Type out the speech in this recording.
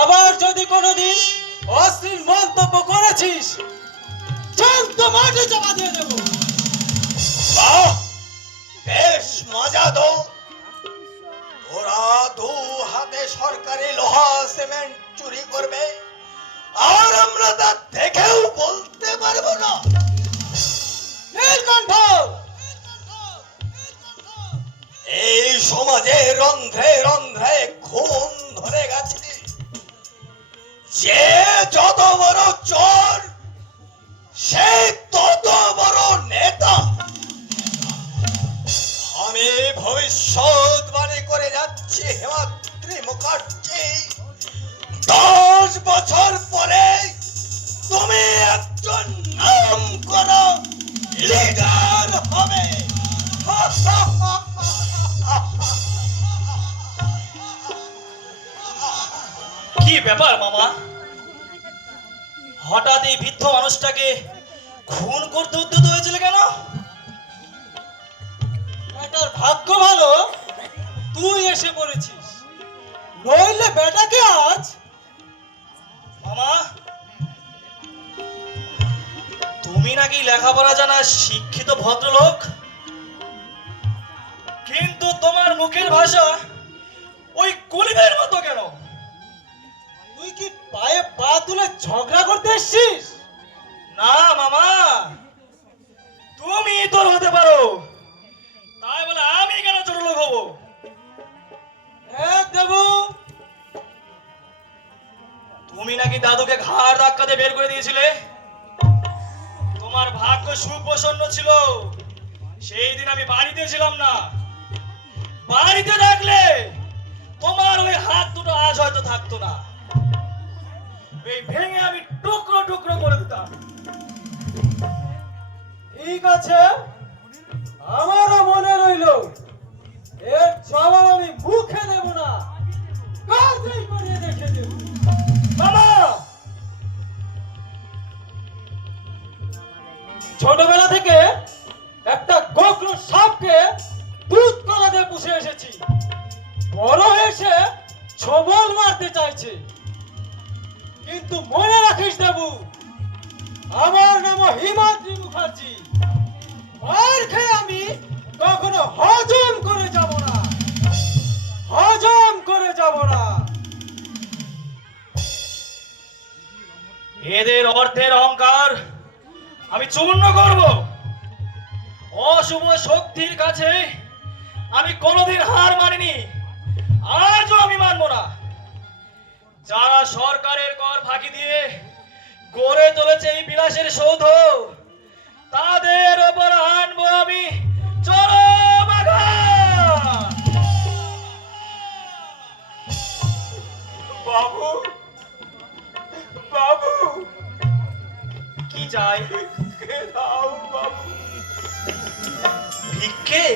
আবার যদি কোনোদিন অশ্লীল মন্তব্য করেছিস চল তো মাঠে চাপা দিয়ে দেবো। বাহ, বেশ মজা তো। ওরা দু হাতে সরকারি লোহা সিমেন্ট চুরি করবে আর আমরা তা দেখেও বলতে পারবো না। নীলকণ্ঠ, এই সমাজে রন্ধ্রে রন্ধ্রে খুন ধরে গেছে। যে যত বড় চোর সে তত বড় নেতা। আমি ভবিষ্যৎবাণী করে যাচ্ছি হেমাদ্রি মুখার্জি, 10 বছর পরে তুমি একজন নাম করা লিডার হবে। কি ব্যাপার মামা, হঠাৎ এই বৃদ্ধ মানুষটাকে খুন করতে উদ্যত হয়েছিল কেন? বেটার ভাগ্য ভালো তুই এসে পড়েছিস, নইলে বেটাকে আজ। মামা, তুমি নাকি লেখাপড়া জানা শিক্ষিত ভদ্রলোক, কিন্তু তোমার মুখের ভাষা ওই কুলিবের মতো কেন? তুই কি পায়ে পা তুলে ঝগড়া করতে এসছিস? না মামা, তুমি তোর হতে পারো, তাই বলে আমি কেন ছোট লোক হবো? দেবু, তুমি নাকি দাদুকে ঘাড় ধাক্কাতে বের করে দিয়েছিলে। তোমার ভাগ্য সুপ্রসন্ন ছিল, সেই দিন আমি বাড়িতে ছিলাম না। বাড়িতে থাকলে তোমার ওই হাত দুটো আজ হয়তো থাকতো না, এই ভেঙে আমি টুকরো টুকরো করে দিতাম। ঠিক আছে, আমারও মনে রইলো, এর জবাব আমি মুখে দেব না, কাজেই করে দেখে দেব। মামা, ছোটবেলা থেকে একটা গোগ্র সাপকে দুধ কলা দিয়ে পুষে এসেছি, বড় হয়েছে ছবল মারতে চাইছে। কিন্তু মনে রাখিস দেবু, আমার নাম হিমাদ্রি মুখার্জি, মার খেয়ে আমি কখনো হজম করে যাব না, হজম করে যাব না। এদের অর্থের অহংকার আমি চূর্ণ করব। অশুভ শক্তির কাছে আমি কোনোদিন হার মানিনি, আজও আমি মানব না। যারা সরকারের কর ফাঁকি দিয়ে গড়ে তুলেছে এই বিলাসের সৌধ, তাদের ওপর আনবো আমি চরম আঘাত। বাবু, বাবু, কি চাই? দাও বাবু। ভিক্ষে?